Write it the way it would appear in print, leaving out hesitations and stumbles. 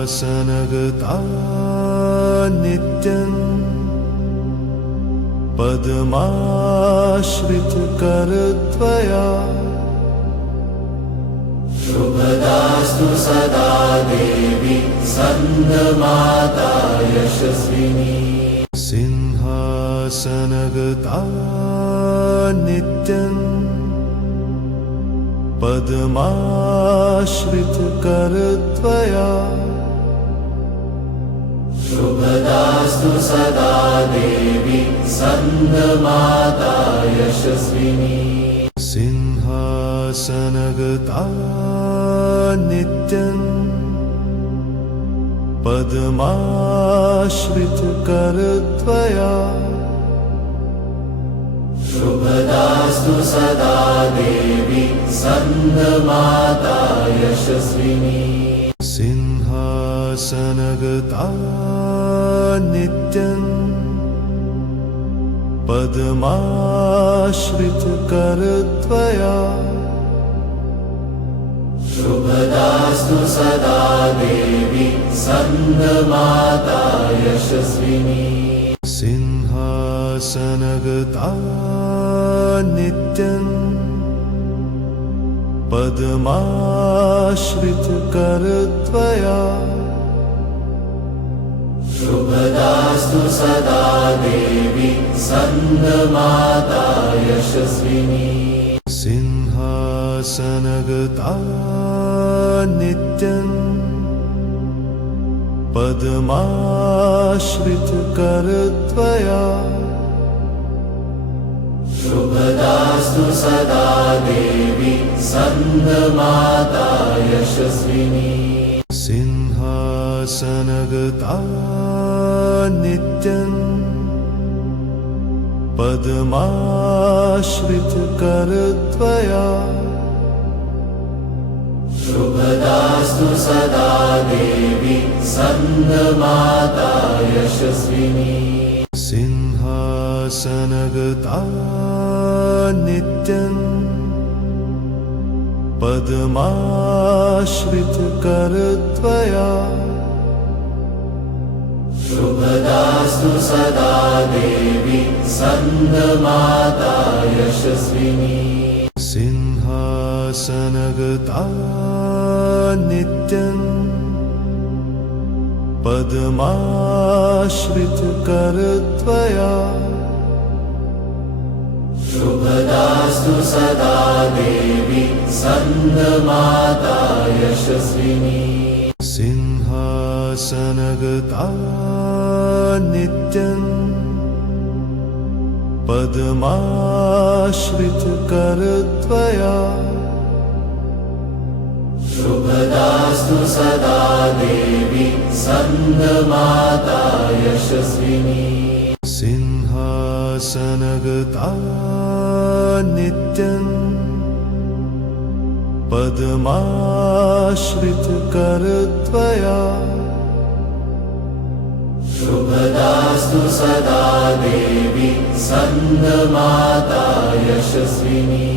सिंहासनगता नित्यं पद्माश्रितकरत्वया शुभदास्तु सदा देवी स्कन्दमाता यशस्विनी। सिंहासनगता नित्यं पद्माश्रितकरत्वया शुभदास्तु सदा देवी स्कन्दमाता यशस्विनी। सिंहासनगता नित्यं पद्माश्रितकरत्वया शुभदास्तु सदा देवी स्कन्दमाता यशस्विनी। सिंहासनगता नित्यं पद्माश्रितकरत्वया शुभदास्तु सदा देवी स्कन्दमाता यशस्विनी। सिंहासनगता नित्यं पद्माश्रितकरत्वया शुभदास्तु सदा देवी स्कन्दमाता यशस्विनी। सिंहासनगता नित्यं पद्माश्रितकरत्वया शुभदास्तु सदा देवी स्कन्दमाता यशस्विनी। सिंहासनगता नित्यं पद्माश्रितकरत्वया शुभदास्तु सदा देवी स्कन्दमाता यशस्विनी। सिंहासनगता नित्यं पद्माश्रितकरत्वया शुभदास्तु सदा देवी स्कन्दमाता यशस्विनी। सिंहासनगता नित्यं पद्माश्रितकरत्वया शुभदास्तु सदा देवी स्कन्दमाता यशस्विनी। सिंहासनगता नित्यं पद्माश्रितकरत्वया शुभदास्तु सदा देवी स्कन्दमाता यशस्विनी। सिंहासनगता नित्यं पद्माश्रितकरत्वया शुभदास्तु सदा देवी स्कन्दमाता यशस्विनी।